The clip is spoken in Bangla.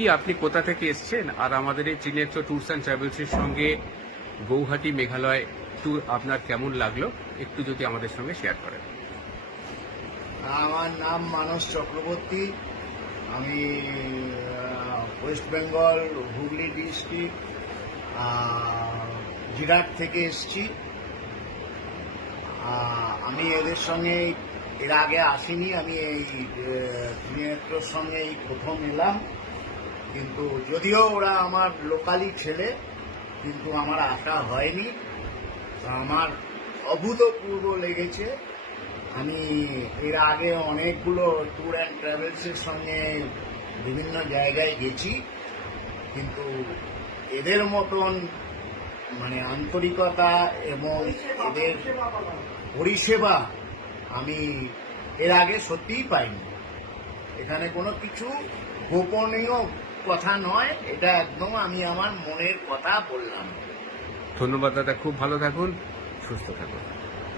কি আপনি কোথা থেকে এসেছেন আর আমাদের এই ত্রিনেত্র ট্যুরস অ্যান্ড ট্রাভেলসের সঙ্গে গৌহাটি মেঘালয় ট্যুর আপনার কেমন লাগলো একটু যদি আমাদের সঙ্গে শেয়ার করেন। আমার নাম মানস চক্রবর্তী। আমি ওয়েস্ট বেঙ্গল হুগলি ডিস্ট্রিক্ট জিরাট থেকে এসেছি। আমি এদের সঙ্গে এর আগে আসিনি। আমি এই ত্রিনেত্রর সঙ্গে এই প্রথম এলাম, কিন্তু যদিও ওরা আমার লোকালি ছেলে, কিন্তু আমার আসা হয়নি। আমার অভূতপূর্ব লেগেছে। আমি এর আগে অনেকগুলো ট্যুর অ্যান্ড ট্রাভেলসের সঙ্গে বিভিন্ন জায়গায় গেছি, কিন্তু এদের মতন মানে আন্তরিকতা এবং এদের পরিষেবা আমি এর আগে সত্যিই পাইনি। এখানে কোনো কিছু গোপনীয় কথা নয়, এটা একদম আমি আমার মনের কথা বললাম। ধন্যবাদ দাদা, খুব ভালো থাকুন, সুস্থ থাকুন।